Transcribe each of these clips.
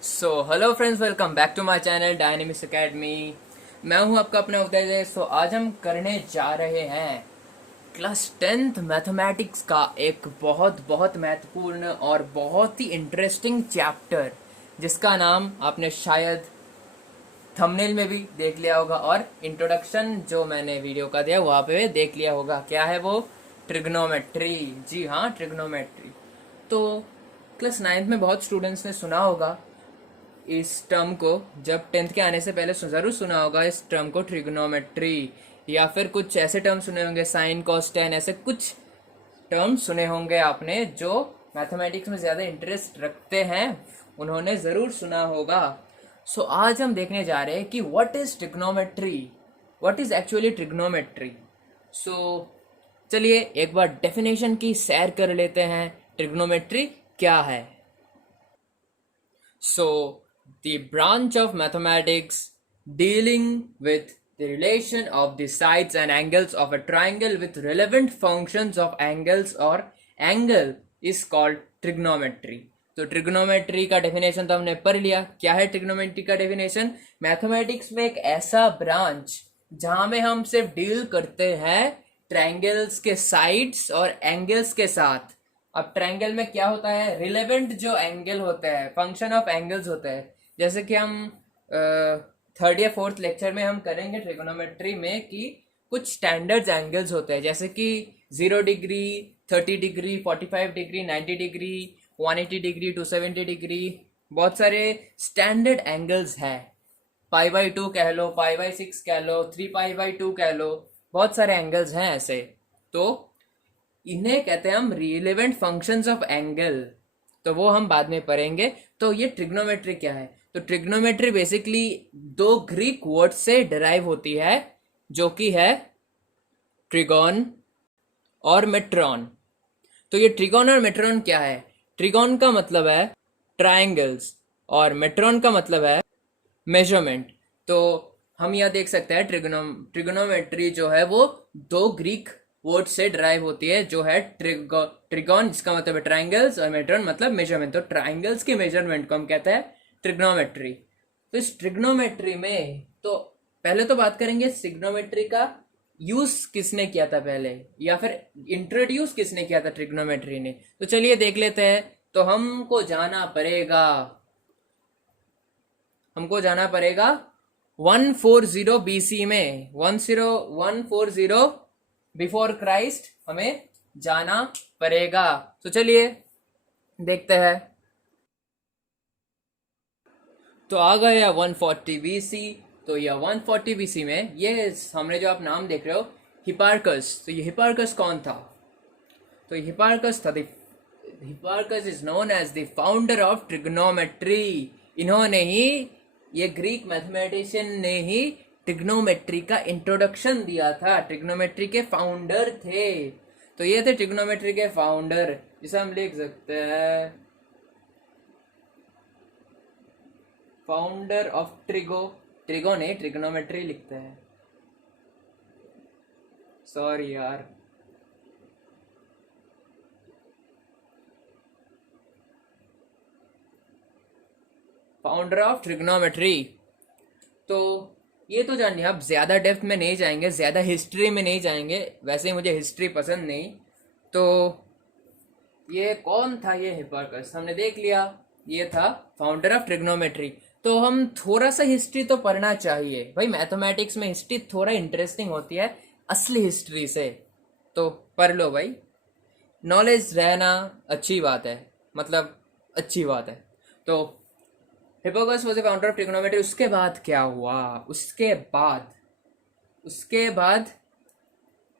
Hello friends, welcome back to my channel dynamics academy. मैं हूं आपका अपना उदय। आज हम करने जा रहे हैं क्लास 10th मैथमेटिक्स का एक बहुत बहुत महत्वपूर्ण और बहुत ही इंटरेस्टिंग चैप्टर, जिसका नाम आपने शायद थंबनेल में भी देख लिया होगा और इंट्रोडक्शन जो मैंने वीडियो का दिया वहाँ पे देख लिया होगा। क्या है वो? ट्रिग्नोमेट्री। जी हाँ, ट्रिग्नोमेट्री। तो क्लास 9th में बहुत स्टूडेंट्स ने सुना होगा इस टर्म को। जब 10th के आने से पहले जरूर सुना होगा इस टर्म को, ट्रिग्नोमेट्री, या फिर कुछ ऐसे टर्म सुने होंगे, साइन कॉस टेन, ऐसे कुछ टर्म सुने होंगे आपने। जो मैथमेटिक्स में ज़्यादा इंटरेस्ट रखते हैं उन्होंने ज़रूर सुना होगा। आज हम देखने जा रहे हैं कि what is trigonometry, what is actually trigonometry. चलिए एक बार डेफिनेशन की सैर कर लेते हैं। ट्रिग्नोमेट्री क्या है? The branch of mathematics dealing with the relation of the sides and angles of a triangle with relevant functions of angles or angle is called trigonometry. तो ट्रिग्नोमेट्री का डेफिनेशन तो हमने पढ़ लिया। क्या है ट्रिग्नोमेट्री का डेफिनेशन? मैथमेटिक्स में एक ऐसा ब्रांच जहां में हम सिर्फ डील करते हैं ट्रायंगल्स के साइड्स और एंगल्स के साथ। अब ट्रायंगल में क्या होता है? रिलेवेंट जो एंगल होते हैं, फंक्शन ऑफ एंगल्स होते हैं। जैसे कि हम थर्ड या फोर्थ लेक्चर में हम करेंगे ट्रिगोनोमेट्री में कि कुछ स्टैंडर्ड एंगल्स होते हैं, जैसे कि 0 degree, 30 degree, 45 degree, 90 degree, 180 degree, 270 degree. बहुत सारे स्टैंडर्ड एंगल्स हैं। π/2 कह लो, π/6 कह लो, 3π/2 कह लो, बहुत सारे एंगल्स हैं ऐसे। तो इन्हें कहते हैं हम रिलेवेंट फंक्शंस ऑफ एंगल। तो वो हम बाद में पढ़ेंगे। तो ये ट्रिग्नोमेट्री क्या है? तो ट्रिग्नोमेट्री बेसिकली दो ग्रीक वर्ड से डिराइव होती है, जो कि है ट्रिगोन और मेट्रॉन। तो ये ट्रिगोन और मेट्रॉन क्या है? ट्रिगोन का मतलब है ट्रायंगल्स और मेट्रॉन का मतलब है मेजरमेंट। तो हम यहाँ देख सकते हैं ट्रिगोनोमेट्री जो है वो दो ग्रीक वर्ड से ड्राइव होती है, जो है ट्रिगोन जिसका मतलब है ट्रायंगल्स और मेट्रॉन मतलब मेजरमेंट। तो ट्रायंगल्स के मेजरमेंट को हम कहते हैं ट्रिग्नोमेट्री। तो इस ट्रिग्नोमेट्री में तो पहले तो बात करेंगे ट्रिग्नोमेट्री का यूज किसने किया था पहले, या फिर इंट्रोड्यूस किसने किया था ट्रिग्नोमेट्री ने। तो चलिए देख लेते हैं। तो हमको जाना पड़ेगा 140 BC में, 140 बिफोर क्राइस्ट हमें जाना पड़ेगा। तो चलिए देखते हैं। तो आ गया 140 BC। तो यह 140 BC में ये हमने जो आप नाम देख रहे हो हिपार्कस, तो ये हिपार्कस कौन था? तो हिपार्कस था, Hipparchus is known as the founder of trigonometry. इन्होंने ही, ये ग्रीक मैथमेटिशियन ने ही ट्रिग्नोमेट्री का इंट्रोडक्शन दिया था। ट्रिग्नोमेट्री के फाउंडर थे। तो ये थे ट्रिग्नोमेट्री के फाउंडर, जिसे हम लिख सकते हैं फाउंडर ऑफ ट्रिगो ने ट्रिग्नोमेट्री लिखते हैं। सॉरी यार, फाउंडर ऑफ ट्रिग्नोमेट्री। तो ये तो जानिए, आप ज़्यादा डेप्थ में नहीं जाएंगे, ज़्यादा हिस्ट्री में नहीं जाएंगे, वैसे ही मुझे हिस्ट्री पसंद नहीं। तो ये कौन था? ये हिपार्कस हमने देख लिया, ये था फाउंडर ऑफ ट्रिग्नोमेट्री। तो हम थोड़ा सा हिस्ट्री तो पढ़ना चाहिए भाई। मैथमेटिक्स में हिस्ट्री थोड़ा इंटरेस्टिंग होती है असली हिस्ट्री से, तो पढ़ लो भाई। नॉलेज रहना अच्छी बात है, मतलब अच्छी बात है। तो Hipparchus was the founder of trigonometry. उसके बाद क्या हुआ? उसके बाद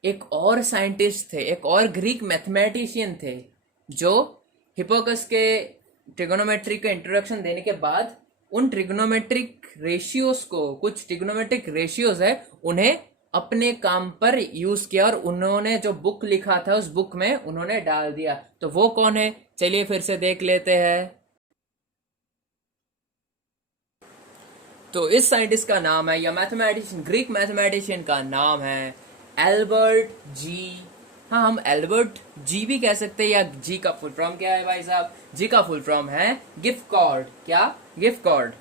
एक और साइंटिस्ट थे, एक और ग्रीक मैथमेटिशियन थे, जो हिपोकस के ट्रिग्नोमेट्री का इंट्रोडक्शन देने के बाद उन ट्रिग्नोमेट्रिक रेशियोज को, कुछ ट्रिग्नोमेट्रिक रेशियोज है, उन्हें अपने काम पर यूज किया और उन्होंने जो बुक लिखा था उस बुक में उन्होंने डाल दिया। तो वो कौन है? चलिए फिर से देख लेते हैं। तो इस साइंटिस्ट का नाम है, या मैथमेटिशियन, ग्रीक मैथमेटिशियन का नाम है एल्बर्ट जी। हाँ, हम एल्बर्ट जी भी कह सकते हैं, या जी का फुल फॉर्म क्या है भाई साहब? जी का फुल फॉर्म है गिफ्ट कॉर्ड। क्या? गिफ्कॉर्ड,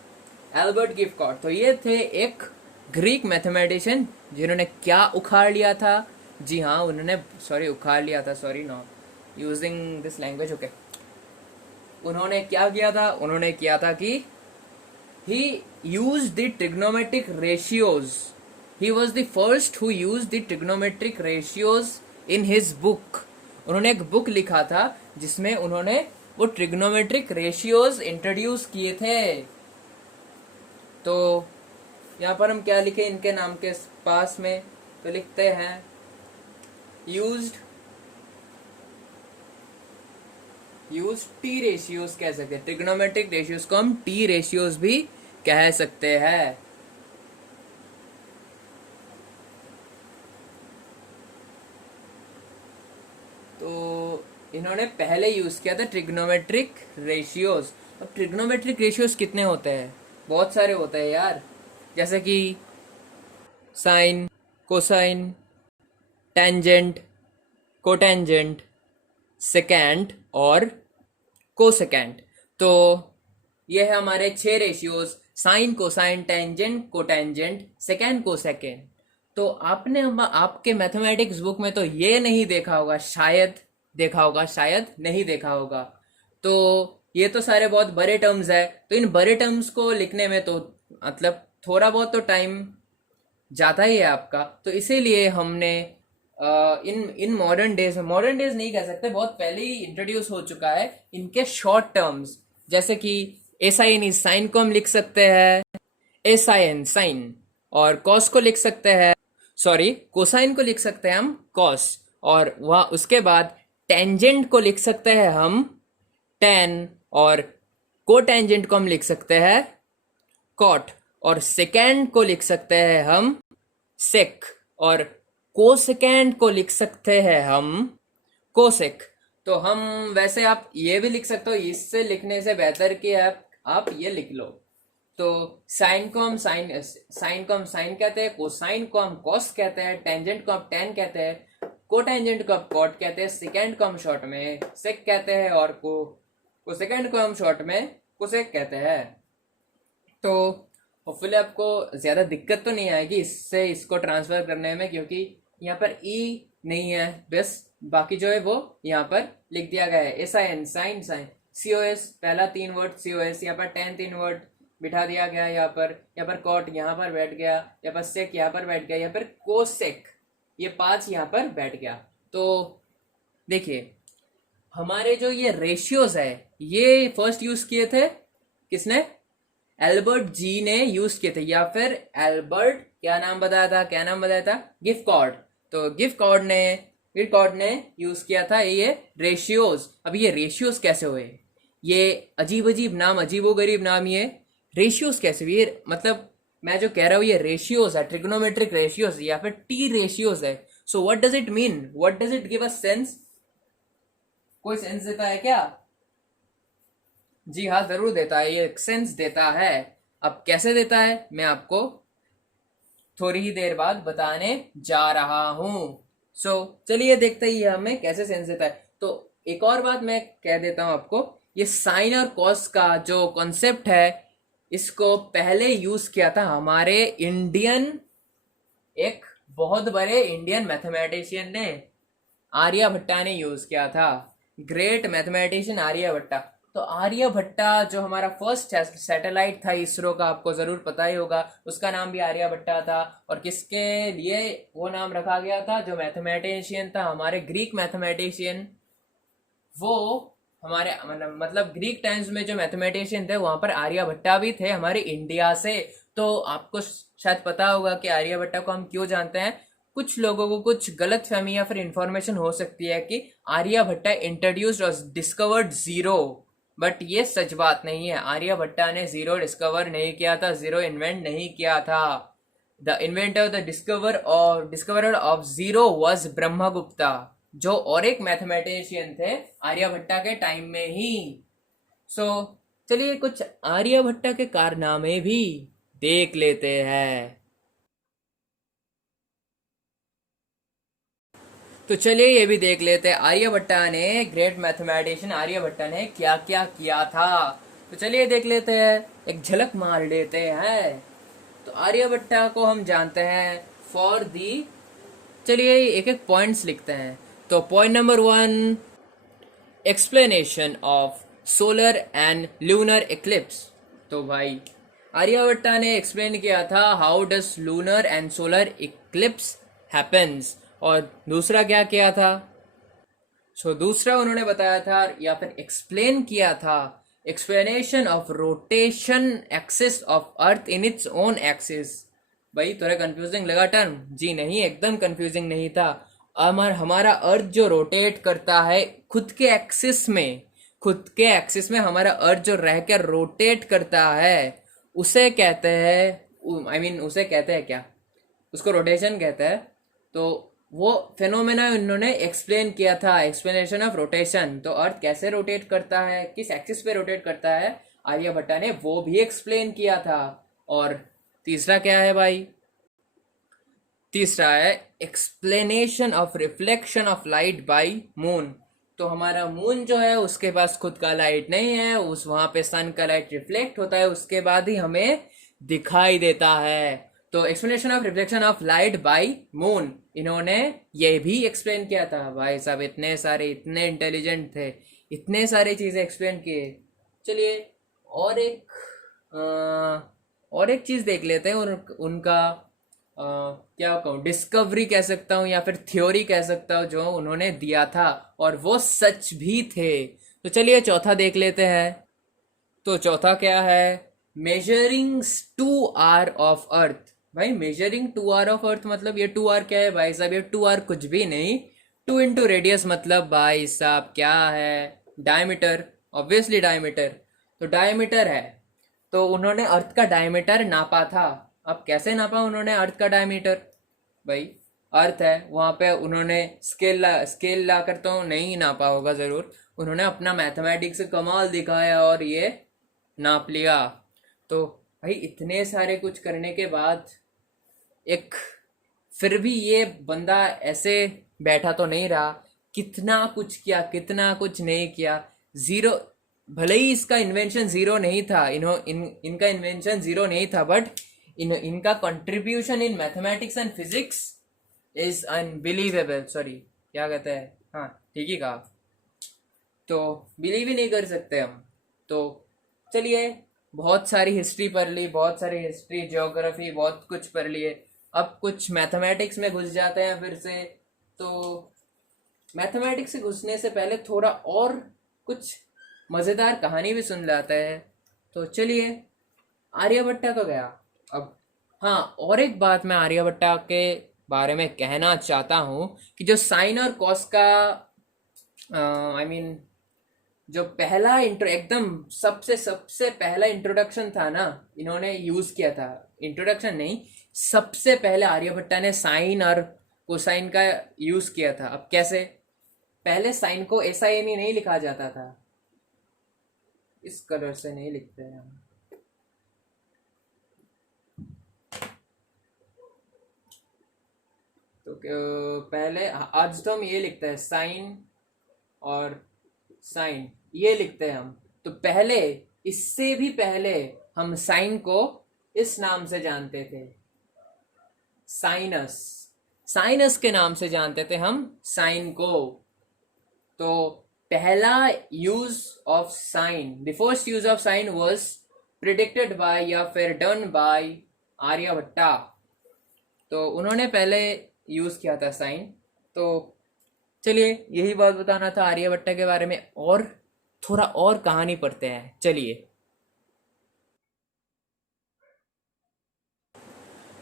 एल्बर्ट गिफ्कॉर्ड। तो ये थे एक ग्रीक मैथमेटिशियन जिन्होंने क्या उखाड़ लिया था। जी हाँ, उन्होंने उखाड़ लिया था, sorry not using this language, okay. उन्होंने क्या किया था, उन्होंने किया था कि he used the trigonometric ratios. He was the first who used the trigonometric ratios in his book. उन्होंने एक बुक लिखा था जिसमें उन्होंने वो ट्रिग्नोमेट्रिक रेशियोज इंट्रोड्यूस किए थे। तो यहाँ पर हम क्या लिखे इनके नाम के पास में, तो लिखते हैं यूज्ड टी रेशियोज कह सकते हैं। ट्रिग्नोमेट्रिक रेशियोज को हम टी रेशियोज भी कह सकते हैं। तो इन्होंने पहले यूज किया था ट्रिग्नोमेट्रिक रेशियोज। अब ट्रिग्नोमेट्रिक रेशियोज कितने होते हैं? बहुत सारे होते हैं यार, जैसे कि sine, cosine, tangent, cotangent, secant और कोसेकेंड। तो ये है हमारे 6 ratios, sine, cosine, tangent, cotangent, secant, cosecant. तो आपने आपके मैथमेटिक्स बुक में तो ये नहीं देखा होगा, शायद देखा होगा, शायद नहीं देखा होगा। तो ये तो सारे बहुत बड़े टर्म्स है, तो इन बड़े टर्म्स को लिखने में तो मतलब थोड़ा बहुत तो टाइम जाता ही है आपका। तो इसीलिए हमने इन मॉडर्न डेज नहीं कह सकते, बहुत पहले ही इंट्रोड्यूस हो चुका है इनके शॉर्ट टर्म्स। जैसे कि एसाइन, साइन को हम लिख सकते हैं एसाइन साइन, और कॉस को लिख सकते हैं, सॉरी कोसाइन को लिख सकते हैं हम कॉस, और वह उसके बाद टेंजेंट को लिख सकते हैं हम टेन, और कोटेंजेंट को हम लिख सकते हैं कॉट, और सेकेंड को लिख सकते हैं हम सेक, और कोसेकेंड को लिख सकते हैं हम कोसेक। तो हम वैसे आप ये भी लिख सकते हो, इससे लिखने से बेहतर कि आप ये लिख लो। तो साइन को हम साइन कहते हैं, कोसाइन को हम कॉस कहते हैं, टेंजेंट को हम टेन कहते हैं, कोटेंजेंट को हम कॉट कहते हैं, सेकेंड को हम शॉर्ट में सेक कहते हैं, और कोसेकेंड को हम शॉर्ट में कोसेक कहते हैं। तो होपफुली आपको ज़्यादा दिक्कत तो नहीं आएगी इससे इसको ट्रांसफ़र करने में, क्योंकि यहाँ पर ई नहीं है, बस बाकी जो है वो यहाँ पर लिख दिया गया है। एसाइन, साइन, साइन, COS पहला 3 वर्ड COS, यहाँ पर 10 3 वर्ड बिठा दिया गया, यहाँ पर कॉट यहाँ पर बैठ गया, यहाँ पर सेक यहाँ पर बैठ गया, यहाँ पर कोसेक ये 5 यहाँ पर बैठ गया। तो देखिए हमारे जो ये रेशियोज है ये फर्स्ट यूज किए थे किसने? एल्बर्ट जी ने यूज किए थे, या फिर एल्बर्ट क्या नाम बताया था गिफ्कॉर्ड। तो गिफ्कॉर्ड ने यूज किया था ये रेशियोज। अब ये रेशियोज कैसे हुए? ये अजीब गरीब नाम ये रेशियोज कैसे हुए? ये मतलब मैं जो कह रहा हूँ ये रेशियोज है, ट्रिग्नोमेट्रिक रेशियोज या फिर टी रेशियोज है। So what does it mean? What does it give a sense? कोई सेंस देता है क्या? जी हाँ, जरूर देता है, ये सेंस देता है। अब कैसे देता है मैं आपको थोड़ी ही देर बाद बताने जा रहा हूं। सो चलिए देखते ही हमें कैसे सेंस देता है। तो एक और बात मैं कह देता हूं आपको, ये साइन और कॉस का जो कॉन्सेप्ट है इसको पहले यूज किया था हमारे एक बहुत बड़े इंडियन मैथमेटिशियन ने, आर्यभट्टा ने यूज किया था। Great mathematician Aryabhatta. तो आर्यभट्टा जो हमारा फर्स्ट सैटेलाइट था इसरो का, आपको जरूर पता ही होगा, उसका नाम भी आर्यभट्टा था। और किसके लिए वो नाम रखा गया था? जो मैथमेटिशियन था हमारे ग्रीक मैथमेटिशियन, वो हमारे मतलब ग्रीक टाइम्स में जो मैथमेटिशियन थे वहां पर आर्यभट्टा भी थे हमारे इंडिया से। तो आपको शायद पता होगा कि आर्यभट्टा को हम क्यों जानते हैं। कुछ लोगों को कुछ गलत फहमी या फिर इंफॉर्मेशन हो सकती है कि आर्यभट्टा इंट्रोड्यूस्ड और डिस्कवर्ड जीरो, बट ये सच बात नहीं है। आर्यभट्टा ने जीरो डिस्कवर नहीं किया था, जीरो इन्वेंट नहीं किया था। The inventor, the discoverer of zero was Brahmagupta, जो और एक मैथमेटिशियन थे आर्यभट्टा के टाइम में ही। सो चलिए कुछ आर्यभट्टा के कारनामे भी देख लेते हैं। तो चलिए ये भी देख लेते हैं आर्यभट्टा ने, ग्रेट मैथमेटिशियन आर्यभट्टा ने क्या क्या किया था। तो चलिए देख लेते हैं, एक झलक मार लेते हैं। तो आर्यभट्टा को हम जानते हैं फॉर दी, चलिए एक एक पॉइंट्स लिखते हैं। तो point number 1, explanation of solar and lunar Eclipse. तो भाई आर्यभट्टा ने एक्सप्लेन किया था how does lunar and solar Eclipse happens. और दूसरा क्या किया था? दूसरा उन्होंने बताया था या फिर एक्सप्लेन किया था, explanation of rotation axis of earth in its own axis. भाई थोड़ा कंफ्यूजिंग लगा टर्म? जी नहीं, एकदम कंफ्यूजिंग नहीं था। हमारा अर्थ जो रोटेट करता है खुद के एक्सिस में, खुद के एक्सिस में हमारा अर्थ जो रह कर रोटेट करता है उसे कहते हैं, उसे कहते हैं क्या, उसको रोटेशन कहते हैं। तो वो फेनोमेना उन्होंने एक्सप्लेन किया था, एक्सप्लेनेशन ऑफ रोटेशन। तो अर्थ कैसे रोटेट करता है, किस एक्सिस पे रोटेट करता है, आर्यभट्टा ने वो भी एक्सप्लेन किया था। और तीसरा क्या है भाई? तीसरा है explanation of reflection of light by moon. तो हमारा मून जो है उसके पास खुद का लाइट नहीं है, उस वहां पे सन का लाइट रिफ्लेक्ट होता है, उसके बाद ही हमें दिखाई देता है। तो explanation of reflection of light by moon इन्होंने ये भी एक्सप्लेन किया था। भाई साहब इतने सारे, इतने इंटेलिजेंट थे, इतने सारी चीजें एक्सप्लेन किए। चलिए और एक चीज देख लेते हैं, उनका क्या कहूँ, डिस्कवरी कह सकता हूँ या फिर थ्योरी कह सकता हूँ जो उन्होंने दिया था, और वो सच भी थे। तो चलिए चौथा देख लेते हैं। तो चौथा क्या है? Measuring 2R of earth. भाई मेजरिंग 2R ऑफ अर्थ मतलब ये 2R क्या है भाई साहब? ये 2R कुछ भी नहीं, 2 इंटू रेडियस मतलब भाई साहब क्या है? Diameter, obviously diameter. तो डायमीटर है, तो उन्होंने अर्थ का डायमीटर नापा था। अब कैसे नापा उन्होंने अर्थ का डायमीटर? भाई अर्थ है, वहां पे उन्होंने स्केल लाकर तो नहीं नापा होगा जरूर, उन्होंने अपना मैथमेटिक्स से कमाल दिखाया और ये नाप लिया। तो भाई इतने सारे कुछ करने के बाद एक, फिर भी ये बंदा ऐसे बैठा तो नहीं रहा, कितना कुछ किया, कितना कुछ नहीं किया। जीरो, भले ही इसका इन्वेंशन जीरो नहीं था, इनका इन्वेंशन जीरो नहीं था, बट इनका contribution in mathematics and physics is unbelievable. Sorry, क्या कहते हैं, हाँ ठीक ही कहा। तो बिलीव ही नहीं कर सकते हम। तो चलिए बहुत सारी हिस्ट्री पढ़ ली, बहुत सारी हिस्ट्री, ज्योग्राफी, बहुत कुछ पढ़ लिए। अब कुछ मैथमेटिक्स में घुस जाते हैं फिर से। तो मैथमेटिक्स से घुसने से पहले थोड़ा और कुछ मज़ेदार कहानी भी सुन लाते हैं। तो चलिए, आर्यभट्टा तो गया। अब हाँ, और एक बात मैं आर्यभट्टा के बारे में कहना चाहता हूँ कि जो साइन और कॉस का जो पहला एकदम सबसे पहला इंट्रोडक्शन था ना, इन्होंने यूज किया था। इंट्रोडक्शन नहीं, सबसे पहले आर्यभट्टा ने साइन और कोसाइन का यूज किया था। अब कैसे? पहले साइन को SINE नहीं लिखा जाता था, इस कलर से नहीं लिखते हैं हम। तो पहले, आज तो हम ये लिखते हैं साइन और साइन, ये लिखते हैं हम। तो पहले, इससे भी पहले हम साइन को इस नाम से जानते थे, साइनस। साइनस के नाम से जानते थे हम साइन को। तो पहला use of sine, the first use of sine was predicted by या फिर डन बाय आर्यभट्टा। तो उन्होंने पहले यूज किया था साइन। तो चलिए, यही बात बताना था आर्यभट्टा के बारे में। और थोड़ा और कहानी पढ़ते हैं, चलिए।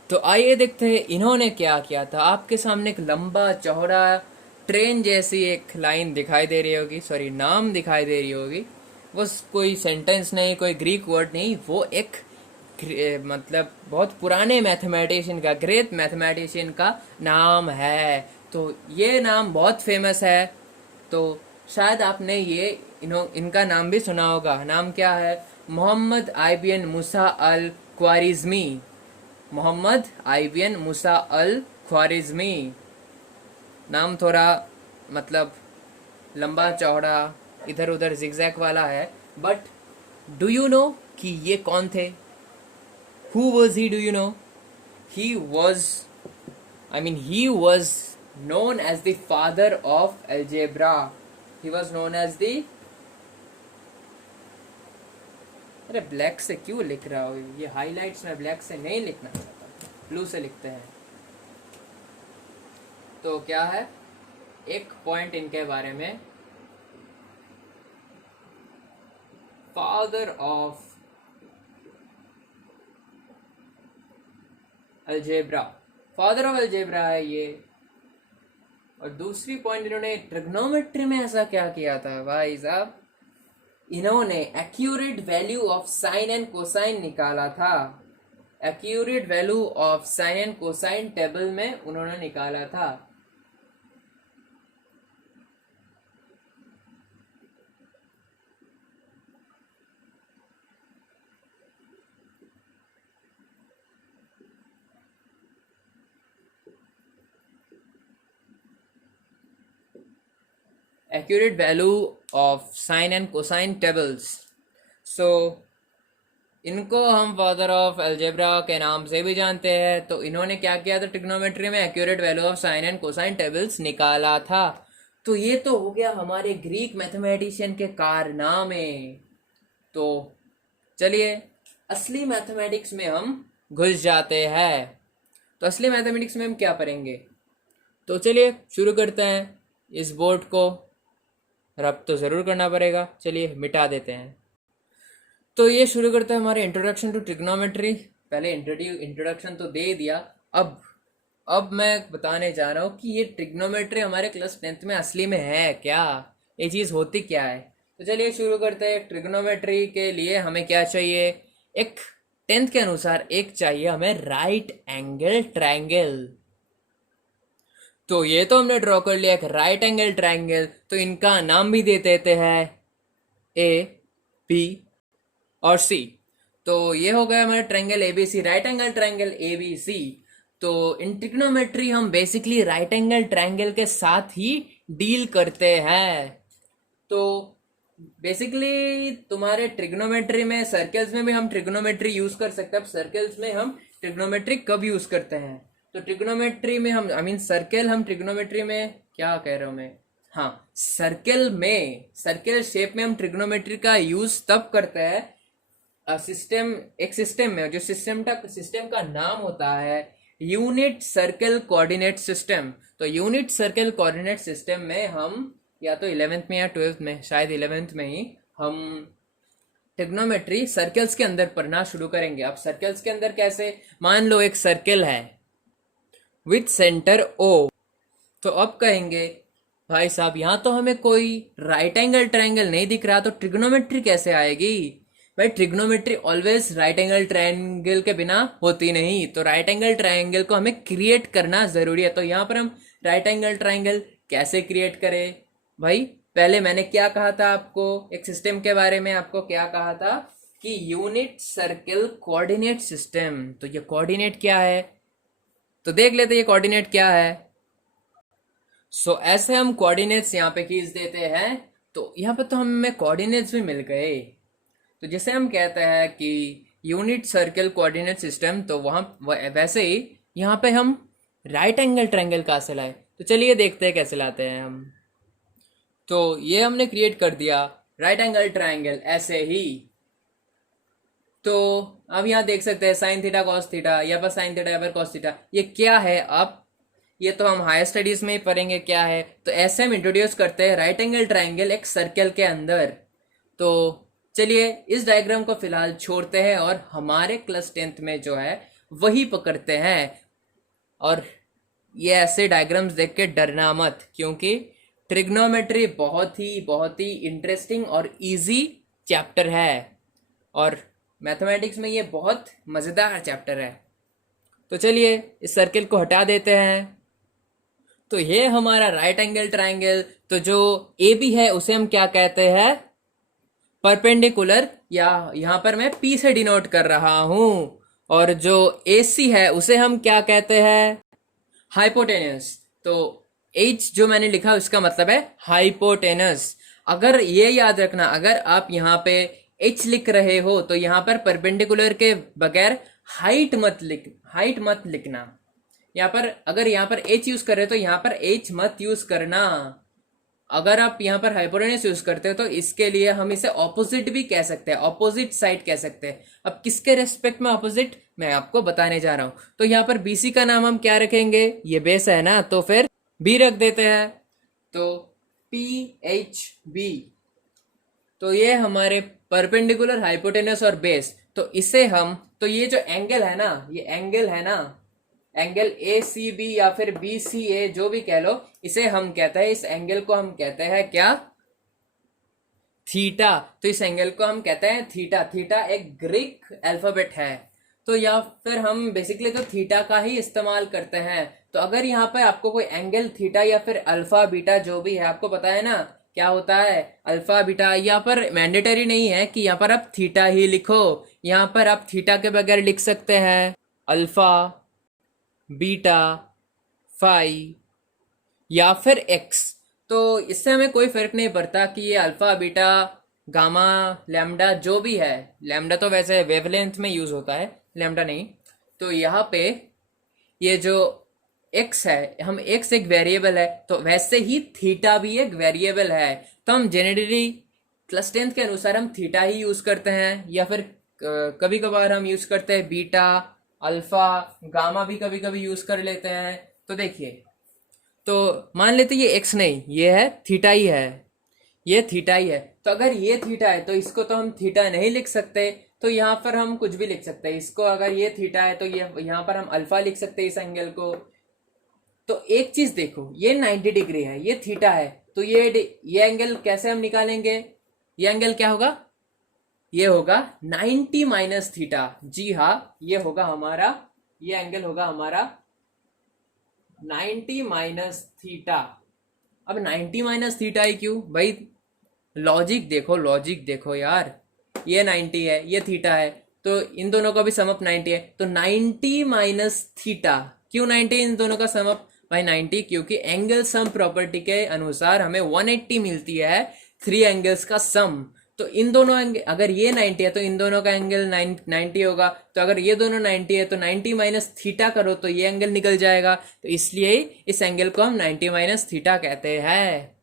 तो आइए देखते हैं इन्होंने क्या किया था। आपके सामने एक लंबा चौड़ा ट्रेन जैसी एक लाइन दिखाई दे रही होगी, सॉरी नाम दिखाई दे रही होगी। वो कोई सेंटेंस नहीं, कोई ग्रीक वर्ड नहीं, वो एक मतलब बहुत पुराने मैथमेटिशियन का, ग्रेट मैथमेटिशियन का नाम है। तो ये नाम बहुत फेमस है। तो शायद आपने ये इनका नाम भी सुना होगा। नाम क्या है? मोहम्मद IBN मूसा अल ख्वारिज़मी। मोहम्मद IBN मूसा अल ख्वारिज़मी। नाम थोड़ा मतलब लंबा चौड़ा, इधर उधर जिगजैग वाला है, बट डू यू नो कि ये कौन थे? Who was he, do you know? He was, he was known as the father of algebra. He was known as the, अरे ब्लैक से क्यों लिख रहा हो? ये हाईलाइट्स में ब्लैक से नहीं लिखना चाहता, ब्लू से लिखते हैं। तो क्या है एक पॉइंट इनके बारे में, father of algebra, father of algebra है ये। और दूसरी पॉइंट, इन्होंने ट्रिग्नोमेट्री में ऐसा क्या किया था भाई साहब, इन्होंने accurate value of sine and cosine निकाला था। Accurate value of sine and cosine table में उन्होंने निकाला था। accurate value of sine and cosine tables. So इनको हम फादर ऑफ अलजेब्रा के नाम से भी जानते हैं। तो इन्होंने क्या किया था ट्रिग्नोमेट्री में, accurate value of sine and cosine tables निकाला था। तो ये तो हो गया हमारे ग्रीक मैथमेटिशियन के कारनामे। तो चलिए असली मैथमेटिक्स में हम घुस जाते हैं। तो असली मैथमेटिक्स में हम क्या पढ़ेंगे? तो चलिए शुरू करते हैं। इस बोर्ड को रब तो ज़रूर करना पड़ेगा, चलिए मिटा देते हैं। तो ये शुरू करते हैं हमारे इंट्रोडक्शन टू ट्रिग्नोमेट्री। पहले इंट्रोडक्शन तो दे दिया, अब मैं बताने जा रहा हूँ कि ये ट्रिग्नोमेट्री हमारे क्लास 10th में असली में है क्या, ये चीज़ होती क्या है। तो चलिए शुरू करते हैं। ट्रिग्नोमेट्री के लिए हमें क्या चाहिए, एक 10th के अनुसार एक चाहिए हमें राइट एंगल ट्रायंगल। तो ये तो हमने ड्रॉ कर लिया एक राइट एंगल ट्रायंगल। तो इनका नाम भी दे देते हैं ए, बी और सी। तो ये हो गया हमारा triangle ABC, right angle triangle ABC. तो इन ट्रिग्नोमेट्री हम बेसिकली राइट एंगल ट्रायंगल के साथ ही डील करते हैं। तो बेसिकली तुम्हारे ट्रिग्नोमेट्री में सर्कल्स में भी हम ट्रिग्नोमेट्री यूज कर सकते हैं। अब सर्कल्स में हम ट्रिग्नोमेट्री कब यूज करते हैं? तो ट्रिग्नोमेट्री में हम सर्कल, हम ट्रिग्नोमेट्री में क्या कह रहा हूं मैं, हाँ सर्कल शेप में हम ट्रिग्नोमेट्री का यूज तब करते हैं एक सिस्टम में, जो सिस्टम का नाम होता है यूनिट सर्कल कोऑर्डिनेट सिस्टम। तो यूनिट सर्कल कोऑर्डिनेट सिस्टम में हम या तो 11th में या 12th में, शायद 11th में ही हम ट्रिग्नोमेट्री सर्कल्स के अंदर पढ़ना शुरू करेंगे। अब सर्कल्स के अंदर कैसे, मान लो एक सर्कल है विथ सेंटर O। तो अब कहेंगे भाई साहब यहाँ तो हमें कोई राइट एंगल ट्रायंगल नहीं दिख रहा, तो ट्रिग्नोमेट्री कैसे आएगी? भाई trigonometry always right angle triangle के बिना होती नहीं। तो राइट एंगल ट्रायंगल को हमें क्रिएट करना जरूरी है। तो यहाँ पर हम राइट एंगल ट्रायंगल कैसे क्रिएट करें? भाई पहले मैंने क्या कहा था आपको, एक सिस्टम के बारे में आपको क्या कहा था कि यूनिट सर्कल कोऑर्डिनेट सिस्टम। तो ये कोऑर्डिनेट क्या है, तो देख लेते ये कोऑर्डिनेट क्या है। सो ऐसे हम कोऑर्डिनेट्स यहाँ पे खींच देते हैं। तो यहाँ पे तो हमें कोऑर्डिनेट्स भी मिल गए। तो जैसे हम कहते हैं कि यूनिट सर्कल कोऑर्डिनेट सिस्टम, तो वहाँ वैसे ही यहाँ पे हम राइट एंगल ट्रायंगल कहाँ से लाए? तो चलिए देखते हैं कैसे लाते हैं हम। तो ये हमने क्रिएट कर दिया राइट एंगल ट्रायंगल ऐसे ही। तो अब यहाँ देख सकते हैं साइन थीटा कॉस थीटा, या पर साइन थीटा या पर कॉस थीटा। ये क्या है? अब ये तो हम हायर स्टडीज में ही पढ़ेंगे क्या है। तो ऐसे हम इंट्रोड्यूस करते हैं राइट एंगल ट्रायंगल एक सर्कल के अंदर। तो चलिए इस डायग्राम को फिलहाल छोड़ते हैं और हमारे क्लास 10th में जो है वही पकड़ते हैं। और ये ऐसे डायग्राम्स देख के डरना मत, क्योंकि ट्रिग्नोमेट्री बहुत ही इंटरेस्टिंग और इजी चैप्टर है, और मैथमेटिक्स में ये बहुत मज़ेदार चैप्टर है। तो चलिए इस सर्कल को हटा देते हैं। तो ये हमारा राइट एंगल ट्रायंगल। तो जो ए बी है उसे हम क्या कहते हैं? परपेंडिकुलर, या यहाँ पर मैं P से डिनोट कर रहा हूँ। और जो AC है उसे हम क्या कहते हैं? हाइपोटेनस। तो H जो मैंने लिखा उसका मतलब है हाइपोटेनस। अगर ये याद रखना, अगर आप यहाँ पे एच लिख रहे हो तो यहाँ पर परपेंडिकुलर के बगैर हाइट मत लिखना। यहाँ पर अगर यहाँ पर एच यूज कर रहे हो तो यहाँ पर एच मत यूज करना। अगर आप यहाँ पर हाइपोटेनस यूज करते हो तो इसके लिए हम इसे ऑपोजिट भी कह सकते हैं, ऑपोजिट साइड कह सकते हैं। अब किसके रेस्पेक्ट में ऑपोजिट, मैं आपको बताने जा रहा हूं। तो यहाँ पर बीसी का नाम हम क्या रखेंगे, ये बेस है ना, तो फिर बी रख देते हैं। तो पी एच बी, तो ये हमारे परपेंडिकुलर, हाइपोटेनस और बेस। तो इसे हम, तो ये जो एंगल है ना, ये एंगल है ना, एंगल ए सी बी या फिर बी सी ए जो भी कह लो, इसे हम कहते हैं, इस एंगल को हम कहते हैं क्या, थीटा। तो इस एंगल को हम कहते हैं थीटा। थीटा एक ग्रीक अल्फाबेट है, तो या फिर हम बेसिकली तो थीटा का ही इस्तेमाल करते हैं। तो अगर यहाँ पर आपको कोई एंगल थीटा या फिर अल्फा बीटा जो भी है, आपको पता है ना क्या होता है अल्फा बीटा, यहाँ पर मैंडेटरी नहीं है कि यहाँ पर आप थीटा ही लिखो, यहाँ पर आप थीटा के बगैर लिख सकते हैं अल्फा, बीटा, फाई या फिर एक्स। तो इससे हमें कोई फर्क नहीं पड़ता कि ये अल्फा बीटा गामा लैम्डा जो भी है। लैम्डा तो वैसे वेवलेंथ में यूज होता है, लैम्डा नहीं। तो यहाँ पे ये जो एक्स है, हम एक्स एक वेरिएबल है, तो वैसे ही थीटा भी एक वेरिएबल है। तो हम जनरली क्लास 10th के अनुसार हम थीटा ही यूज करते हैं, या फिर कभी कभार हम यूज करते हैं बीटा, अल्फा, गामा भी कभी कभी यूज कर लेते हैं। तो देखिए, तो मान लेते ये एक्स नहीं, ये है थीटा ही है, ये थीटा ही है। तो अगर ये थीटा है तो इसको तो हम थीटा नहीं लिख सकते, तो यहाँ पर हम कुछ भी लिख सकते हैं इसको। अगर ये थीटा है तो ये यहाँ पर हम अल्फा लिख सकते हैं इस एंगल को। तो एक चीज देखो, ये 90 डिग्री है, ये थीटा है, तो ये एंगल कैसे हम निकालेंगे, ये एंगल क्या होगा, ये होगा 90 माइनस थीटा। जी हाँ, ये होगा हमारा, ये एंगल होगा हमारा 90 माइनस थीटा। अब 90 माइनस थीटा ही क्यों भाई, लॉजिक देखो, लॉजिक देखो यार, ये 90 है, ये थीटा है, तो इन दोनों का भी समअप 90 है, तो 90 माइनस थीटा। क्यों 90 इन दोनों का समअप भाई 90, क्योंकि एंगल सम प्रॉपर्टी के अनुसार हमें 180 मिलती है 3 एंगल्स का सम। तो इन दोनों एंगल, अगर ये 90 है तो इन दोनों का एंगल 90 होगा। तो अगर ये दोनों 90 है तो 90 माइनस थीटा करो तो ये एंगल निकल जाएगा। तो इसलिए इस एंगल को हम 90 माइनस थीटा कहते हैं।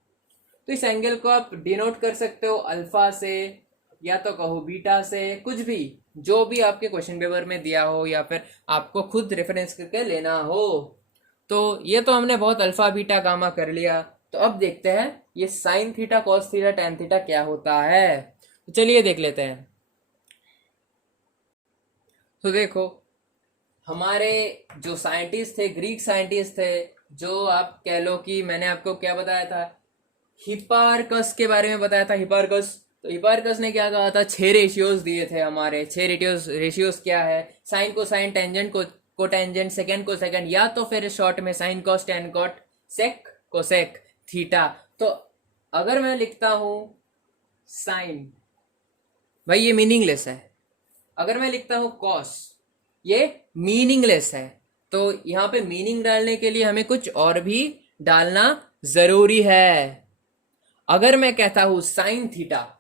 तो इस एंगल को आप डिनोट कर सकते हो अल्फा से, या तो कहो बीटा से, कुछ भी, जो भी आपके क्वेश्चन पेपर में दिया हो या फिर आपको खुद रेफरेंस करके लेना हो। तो ये तो हमने बहुत अल्फा बीटा गामा कर लिया। तो अब देखते हैं ये sine theta, cos theta, ten theta क्या होता है। तो चलिए देख लेते हैं। तो देखो, हमारे जो साइंटिस्ट थे, ग्रीक साइंटिस्ट थे, जो आप कह लो कि मैंने आपको क्या बताया था, हिपार्कस के बारे में बताया था, हिपार्कस। तो हिपार्कस ने क्या कहा था, 6 रेशियोज दिए थे हमारे। 6 रेशियोज क्या है, साइन को साइन, टेंजेंट को टेंजेंट, सेकेंड को सेकेंड, या तो फिर शॉर्ट में साइन कॉस टेन कॉट, सेक को सेक, थीटा। तो अगर मैं लिखता हूं साइन, भाई ये मीनिंगलेस है। अगर मैं लिखता हूं कॉस, ये मीनिंगलेस है। तो यहां पे मीनिंग डालने के लिए हमें कुछ और भी डालना जरूरी है। अगर मैं कहता हूं साइन थीटा,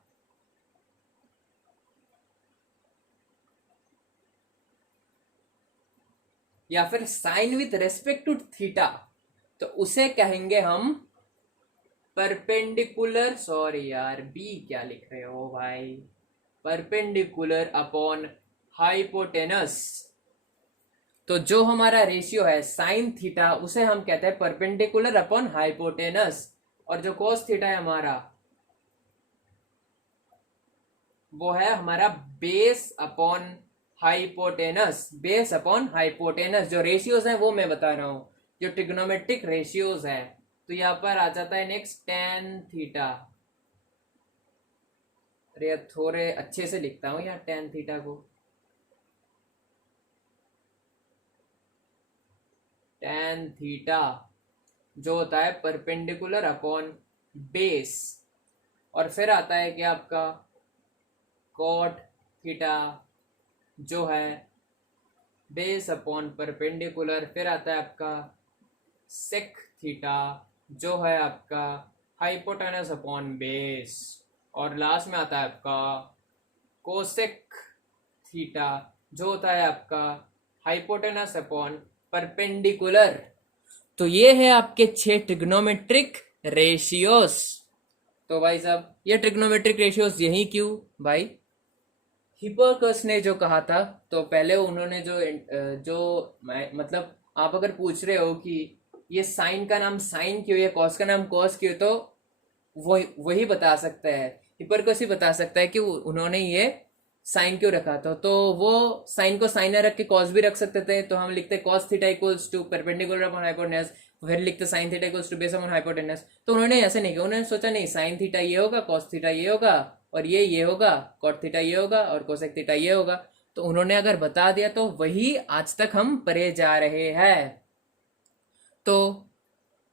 या फिर sine with respect to theta, तो उसे कहेंगे हम परपेंडिकुलर, सॉरी यार बी क्या लिख रहे हो भाई, परपेंडिकुलर अपॉन हाइपोटेनस। तो जो हमारा रेशियो है साइन थीटा, उसे हम कहते हैं परपेंडिकुलर अपॉन हाइपोटेनस। और जो कोस थीटा है हमारा, वो है हमारा base upon hypotenuse. Base upon hypotenuse, जो रेशियोज हैं वो मैं बता रहा हूं, जो ट्रिग्नोमेट्रिक रेशियोज है। तो यहां पर आ जाता है नेक्स्ट टेन थीटा। अरे थोड़े अच्छे से लिखता हूं यार टेन थीटा को, टेन थीटा जो होता है परपेंडिकुलर अपॉन बेस। और फिर आता है क्या आपका कॉट थीटा, जो है बेस अपॉन परपेंडिकुलर। फिर आता है आपका सेक थीटा, जो है आपका हाइपोटेनस अपॉन बेस। और लास्ट में आता है आपका कोसेक थीटा जो होता है आपका हाइपोटेनस अपॉन परपेंडिकुलर। तो ये है आपके 6 ट्रिग्नोमेट्रिक रेशियोस। तो भाई साहब ये ट्रिग्नोमेट्रिक रेशियोस यही क्यों भाई, हिप्पार्कस ने जो कहा था, तो पहले उन्होंने जो मतलब आप अगर पूछ रहे हो कि ये साइन का नाम साइन क्यों, ये कॉस का नाम कॉस क्यों, तो वही बता सकता है, हिप्पार्कस ही बता सकता है कि उन्होंने ये साइन क्यों रखा था। तो वो साइन को साइन रख के कॉस भी रख सकते थे, तो हम लिखते cos theta equals to perpendicular upon hypotenuse, फिर लिखते sine theta equals to base upon hypotenuse. तो उन्होंने ऐसे नहीं किया, उन्होंने सोचा नहीं साइन थीटा ये होगा, कॉस थीटा ये होगा, और ये होगा, कॉट थीटा ये होगा, और कोसेक थीटा ये होगा। तो उन्होंने अगर बता दिया तो वही आज तक हम पढ़े जा रहे हैं। तो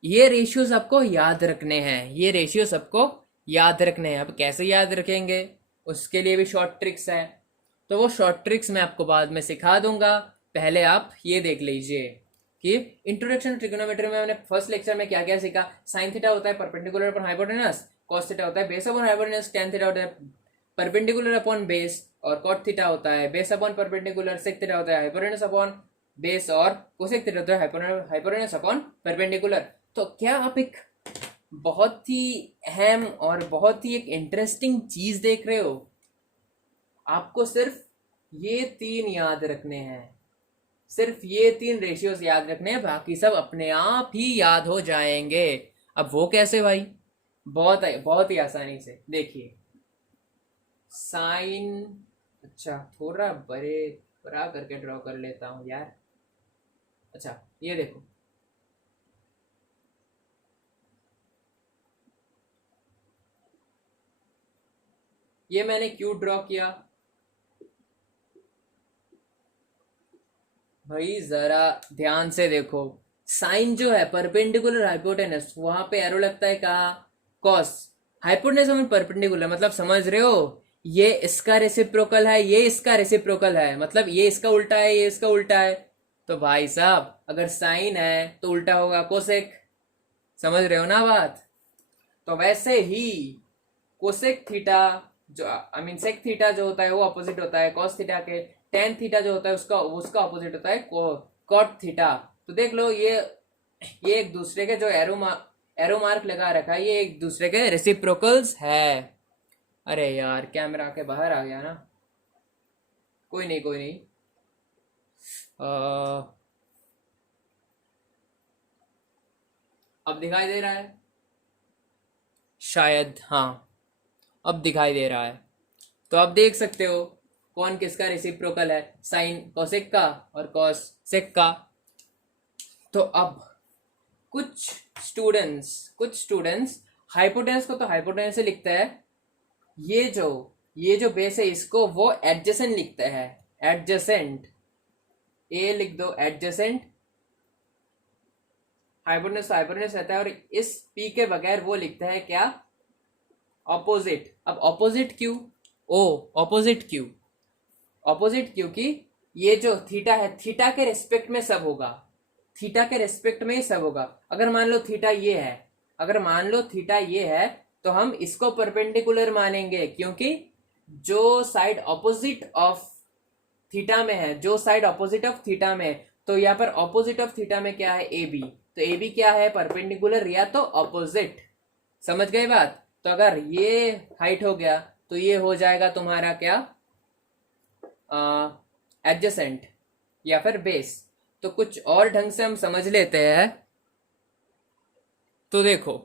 ये रेशियोज आपको याद रखने हैं, ये रेशियोज आपको याद रखने हैं। अब कैसे याद रखेंगे उसके लिए भी शॉर्ट ट्रिक्स है, तो वो शॉर्ट ट्रिक्स मैं आपको बाद में सिखा दूंगा। पहले आप ये देख लीजिए कि इंट्रोडक्शन ट्रिग्नोमेट्री में मैंने फर्स्ट लेक्चर में क्या क्या सीखा। साइन थीटा होता है perpendicular upon hypotenuse, cos theta होता है base upon hypotenuse, tan theta होता है परपेंडिकुलर अपॉन बेस, और कॉट थीटा होता है base upon perpendicular, sec theta होता है हाइपोटेनस अपॉन बेस, और कोसेक थीटा होता है हाइपोटेनस अपॉन परपेंडिकुलर। तो क्या आप एक बहुत ही अहम और बहुत ही एक इंटरेस्टिंग चीज देख रहे हो। आपको सिर्फ ये 3 याद रखने हैं, सिर्फ ये 3 रेशियोज याद रखने हैं, बाकी सब अपने आप ही याद हो जाएंगे। अब वो कैसे भाई, बहुत ही आसानी से देखिए। साइन, अच्छा थोड़ा बड़ा करके ड्रॉ कर लेता हूं यार। अच्छा ये देखो, ये मैंने क्यों ड्रॉ किया भाई, जरा ध्यान से देखो। साइन जो है परपेंडिकुलर हाइपोटेनस, वहां पे एरो लगता है कहा कॉस, हाइपोटेनस में परपेंडिकुलर, मतलब समझ रहे हो, ये इसका रेसिप्रोकल है, ये इसका रेसिप्रोकल है, मतलब ये इसका उल्टा है, ये इसका उल्टा है। तो भाई साहब अगर साइन है तो उल्टा होगा कोसेक, समझ रहे हो ना बात। तो वैसे ही कोसेक थीटा जो आई मीन सेक थीटा जो होता है वो अपोजिट होता है कॉस थीटा के, टेन थीटा जो होता है उसका उसका अपोजिट होता है कॉट थीटा। तो देख लो ये एक दूसरे के जो एरो मार्क लगा रखा है, ये एक दूसरे के रेसिप्रोकल्स है। अरे यार कैमरा के बाहर आ गया ना, कोई नहीं कोई नहीं। अब दिखाई दे रहा है शायद, हाँ अब दिखाई दे रहा है। तो आप देख सकते हो कौन किसका रेसिप्रोकल है, साइन कोसेक का और कॉस सेक का। तो अब कुछ स्टूडेंट्स हाइपोटेनस को तो हाइपोटेनस से लिखते हैं, ये जो बेस है इसको वो एडजेसेंट लिखते हैं, एडजेसेंट, ए लिख दो एडजेसेंट, हाइपोटेनस रहता है, और इस पी के बगैर वो लिखता है क्या, ऑपोजिट। अब ऑपोजिट क्यों, ऑपोजिट क्योंकि ये जो थीटा है, थीटा के रेस्पेक्ट में सब होगा, थीटा के रेस्पेक्ट में ही सब होगा। अगर मान लो थीटा ये है, तो हम इसको परपेंडिकुलर मानेंगे, क्योंकि जो साइड ऑपोजिट ऑफ थीटा में है, तो यहाँ पर ऑपोजिट ऑफ थीटा में क्या है, ए बी। तो ए बी क्या है, परपेंडिकुलर या तो ऑपोजिट, समझ गए बात। तो अगर ये हाइट हो गया तो ये हो जाएगा तुम्हारा क्या, एडजेसेंट या फिर बेस। तो कुछ और ढंग से हम समझ लेते हैं। तो देखो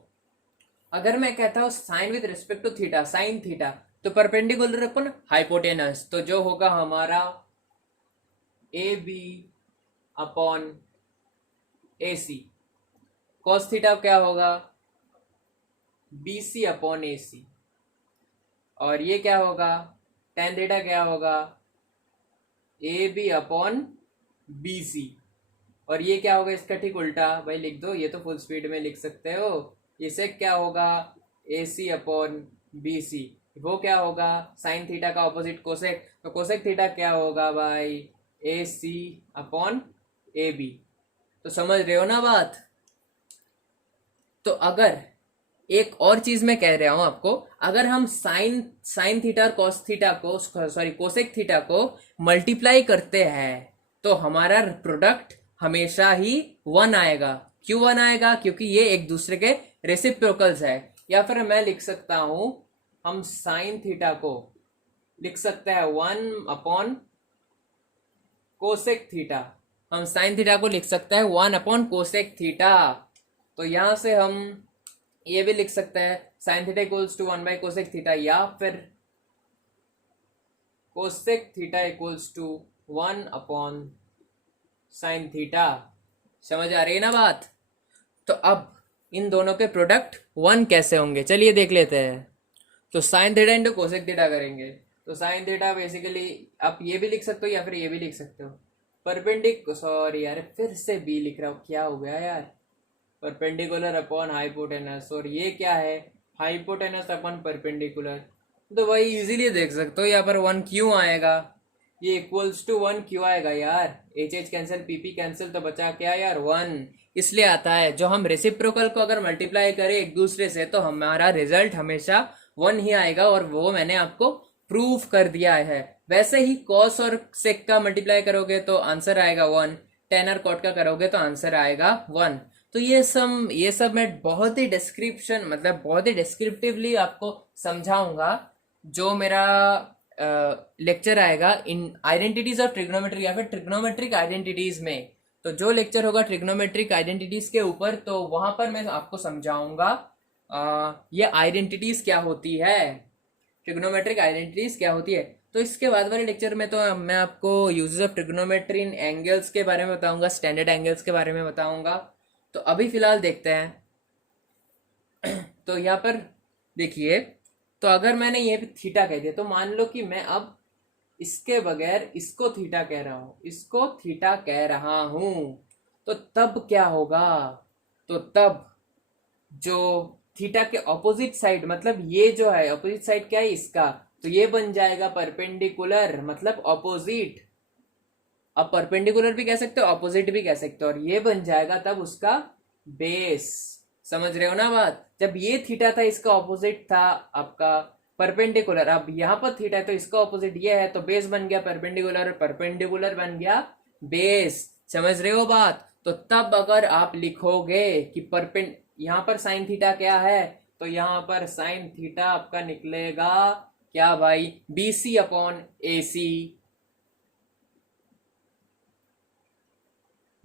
अगर मैं कहता हूं sine with respect to theta, sine theta, तो परपेंडिकुलर अपन हाइपोटेनस, तो जो होगा हमारा A B upon A C. Cos theta क्या होगा, बी सी अपॉन ए सी। और ये क्या होगा, टेन थीटा क्या होगा, A B upon B C. और ये क्या होगा, इसका ठीक उल्टा भाई लिख दो, ये तो फुल स्पीड में लिख सकते हो। इसे क्या होगा, ए सी अपॉन बी सी। वो क्या होगा, साइन थीटा का ऑपोजिट कोसेक, तो कोसेक थीटा क्या होगा भाई, ए सी अपॉन ए बी। तो समझ रहे हो ना बात। तो अगर एक और चीज मैं कह रहा हूं आपको, अगर हम साइन साइन थीटा और कॉस थीटा को, सॉरी कोसेक थीटा को मल्टीप्लाई करते हैं तो हमारा प्रोडक्ट हमेशा ही 1 आएगा। क्यों 1 आएगा? क्योंकि ये एक दूसरे के रेसिप्रोकल्स है। या फिर मैं लिख सकता हूं, हम साइन थीटा को लिख सकते हैं 1 अपॉन कोसेक थीटा। हम साइन थीटा को लिख सकते हैं 1 अपॉन कोसेक थीटा। तो यहां से हम ये भी लिख सकते हैं sine theta equals to 1 by cosec theta, या फिर cosec theta equals to 1 upon sine theta. समझ आ रही है ना बात? तो अब इन दोनों के प्रोडक्ट 1 कैसे होंगे, चलिए देख लेते हैं। तो sine theta into cosec theta करेंगे तो साइन थीटा बेसिकली आप ये भी लिख सकते हो या फिर ये भी लिख सकते हो। सॉरी यार, फिर से बी लिख रहा हूँ, क्या हो गया यार। परपेंडिकुलर अपॉन हाइपोटेनस, और ये क्या है, हाइपोटेनस अपॉन परपेंडिकुलर। तो भाई इजीली देख सकते हो यहाँ पर 1 क्यों आएगा, ये इक्वल्स टू 1 क्यों आएगा यार। H H cancel, PP cancel, तो बचा क्या यार 1। इसलिए आता है जो हम रेसिप्रोकल को अगर मल्टीप्लाई करें एक दूसरे से तो हमारा रिजल्ट हमेशा 1 ही आएगा, और वो मैंने आपको प्रूफ कर दिया है। वैसे ही कॉस और सेक का मल्टीप्लाई करोगे तो आंसर आएगा 1, टेन और कॉट का करोगे तो आंसर आएगा 1। तो ये सब मैं बहुत ही डिस्क्रिप्शन, मतलब बहुत ही डिस्क्रिप्टिवली आपको समझाऊंगा जो मेरा लेक्चर आएगा इन आइडेंटिटीज ऑफ ट्रिग्नोमेट्री या फिर ट्रिग्नोमेट्रिक आइडेंटिटीज में। तो जो लेक्चर होगा ट्रिग्नोमेट्रिक आइडेंटिटीज के ऊपर, तो वहां पर मैं आपको समझाऊंगा ये आइडेंटिटीज क्या होती है, ट्रिग्नोमेट्रिक आइडेंटिटीज क्या होती है। तो इसके बाद वाले लेक्चर में तो मैं आपको uses of trigonometry in angles के बारे में बताऊंगा, स्टैंडर्ड एंगल्स के बारे में बताऊंगा। तो अभी फिलहाल देखते हैं। तो यहाँ पर देखिए, तो अगर मैंने ये थीटा कह दिया तो मान लो कि मैं अब इसके बगैर इसको थीटा कह रहा हूं, इसको थीटा कह रहा हूं, तो तब क्या होगा, तो तब जो थीटा के ऑपोजिट साइड, मतलब ये जो है ऑपोजिट साइड क्या है इसका, तो ये बन जाएगा परपेंडिकुलर, मतलब ऑपोजिट। अब परपेंडिकुलर भी कह सकते हो, ऑपोजिट भी कह सकते हो, और ये बन जाएगा तब उसका बेस। समझ रहे हो ना बात? जब ये थीटा था इसका ऑपोजिट था आपका परपेंडिकुलर, अब यहाँ पर थीटा है तो इसका ऑपोजिट ये है, तो बेस बन गया परपेंडिकुलर, और परपेंडिकुलर बन गया बेस। समझ रहे हो बात? तो तब अगर आप लिखोगे कि यहाँ पर साइन थीटा क्या है, तो यहाँ पर साइन थीटा आपका निकलेगा क्या भाई, BC upon AC।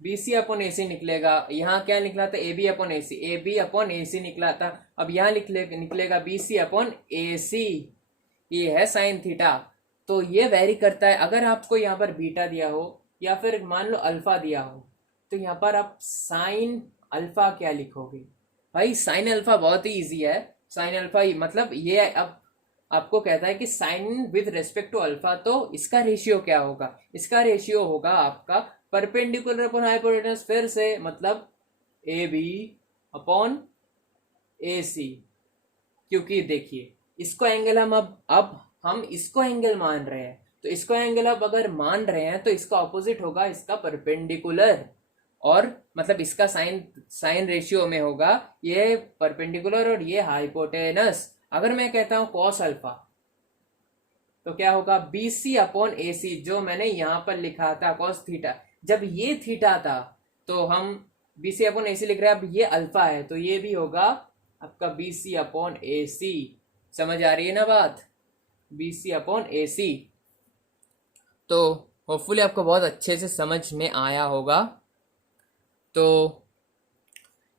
BC upon AC निकलेगा। यहाँ क्या निकला था, AB upon AC, AB upon AC निकला था। अब यहाँ निकलेगा BC अपॉन AC। ये है साइन थीटा। तो ये वेरी करता है, अगर आपको यहाँ पर बीटा दिया हो या फिर मान लो अल्फा दिया हो, तो यहाँ पर आप साइन अल्फा क्या लिखोगे भाई? साइन अल्फा बहुत ही इजी है। साइन अल्फा ही मतलब ये अब आपको कहता है कि sine with respect to alpha, तो इसका रेशियो क्या होगा, इसका रेशियो होगा आपका परपेंडिकुलर अपॉन हाइपोटेनस, फिर से मतलब AB अपॉन AC। क्योंकि देखिए इसको एंगल हम अब हम इसको एंगल मान रहे हैं, तो इसको एंगल अब अगर मान रहे हैं तो इसका ऑपोजिट होगा इसका परपेंडिकुलर, और मतलब इसका साइन रेशियो में होगा ये परपेंडिकुलर और ये हाइपोटेनस। अगर मैं कहता हूं कॉस अल्फा, तो क्या होगा BC अपॉन AC, जो मैंने यहां पर लिखा था कॉस थीटा, जब ये थीटा था तो हम BC अपॉन AC लिख रहे हैं, अब ये अल्फा है तो ये भी होगा आपका BC अपॉन AC। समझ आ रही है ना बात? BC upon AC। तो होपफुली आपको बहुत अच्छे से समझ में आया होगा। तो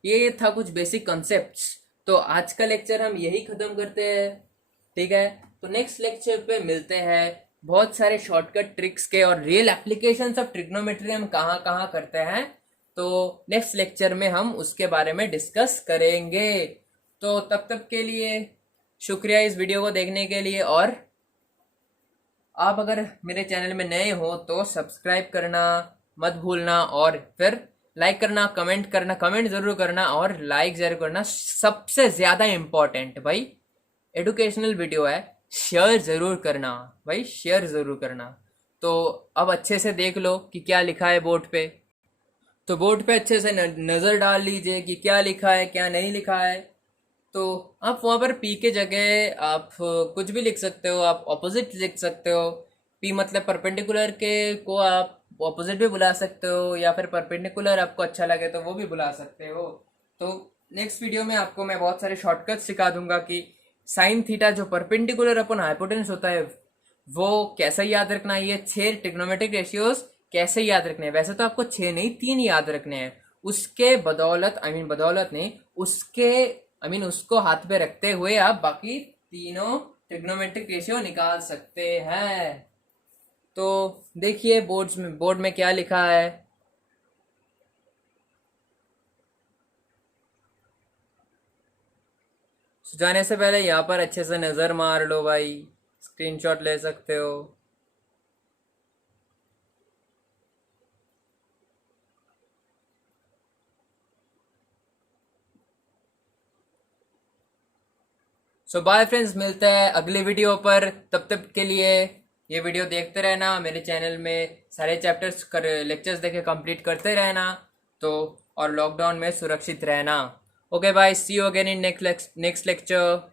ये था कुछ बेसिक कॉन्सेप्ट्स। तो आज का लेक्चर हम यही खत्म करते हैं, ठीक है? तो नेक्स्ट लेक्चर पे मिलते हैं बहुत सारे शॉर्टकट ट्रिक्स के और रियल एप्लीकेशंस ऑफ ट्रिग्नोमेट्री हम कहाँ कहाँ करते हैं, तो नेक्स्ट लेक्चर में हम उसके बारे में डिस्कस करेंगे। तो तब तक के लिए शुक्रिया इस वीडियो को देखने के लिए, और आप अगर मेरे चैनल में नए हो तो सब्सक्राइब करना मत भूलना, और फिर लाइक करना, कमेंट जरूर करना, और लाइक जरूर करना। सबसे ज्यादा इंपॉर्टेंट भाई, एडुकेशनल वीडियो है, शेयर जरूर करना भाई, शेयर जरूर करना। तो अब अच्छे से देख लो कि क्या लिखा है बोर्ड पे, तो बोर्ड पे अच्छे से नजर डाल लीजिए कि क्या लिखा है क्या नहीं लिखा है। तो आप वहाँ पर पी के जगह आप कुछ भी लिख सकते हो, आप ऑपोजिट लिख सकते हो। पी मतलब परपेंडिकुलर के को आप ऑपोजिट भी बुला सकते हो, या फिर परपेंडिकुलर आपको अच्छा लगे तो वो भी बुला सकते हो। तो नेक्स्ट वीडियो में आपको मैं बहुत सारे शॉर्टकट सिखा दूंगा कि साइन थीटा जो परपेंडिकुलर अपन हाइपोटेन्यूस होता है वो कैसे याद रखना है, ये 6 ट्रिग्नोमेट्रिक रेशियोज कैसे याद रखने हैं। वैसे तो आपको 6 नहीं 3 याद रखने हैं, उसके बदौलत बदौलत नहीं, उसके उसको हाथ पे रखते हुए आप बाकी तीनों ट्रिग्नोमेट्रिक रेशियो निकाल सकते हैं। तो देखिए बोर्ड में क्या लिखा है। जाने से पहले यहाँ पर अच्छे से नज़र मार लो भाई, स्क्रीनशॉट ले सकते हो। सो बाय फ्रेंड्स, मिलते हैं अगले वीडियो पर। तब तक के लिए ये वीडियो देखते रहना, मेरे चैनल में सारे चैप्टर्स कर लेक्चर्स देखे कंप्लीट करते रहना। तो और लॉकडाउन में सुरक्षित रहना। Okay bye, see you again in next lecture.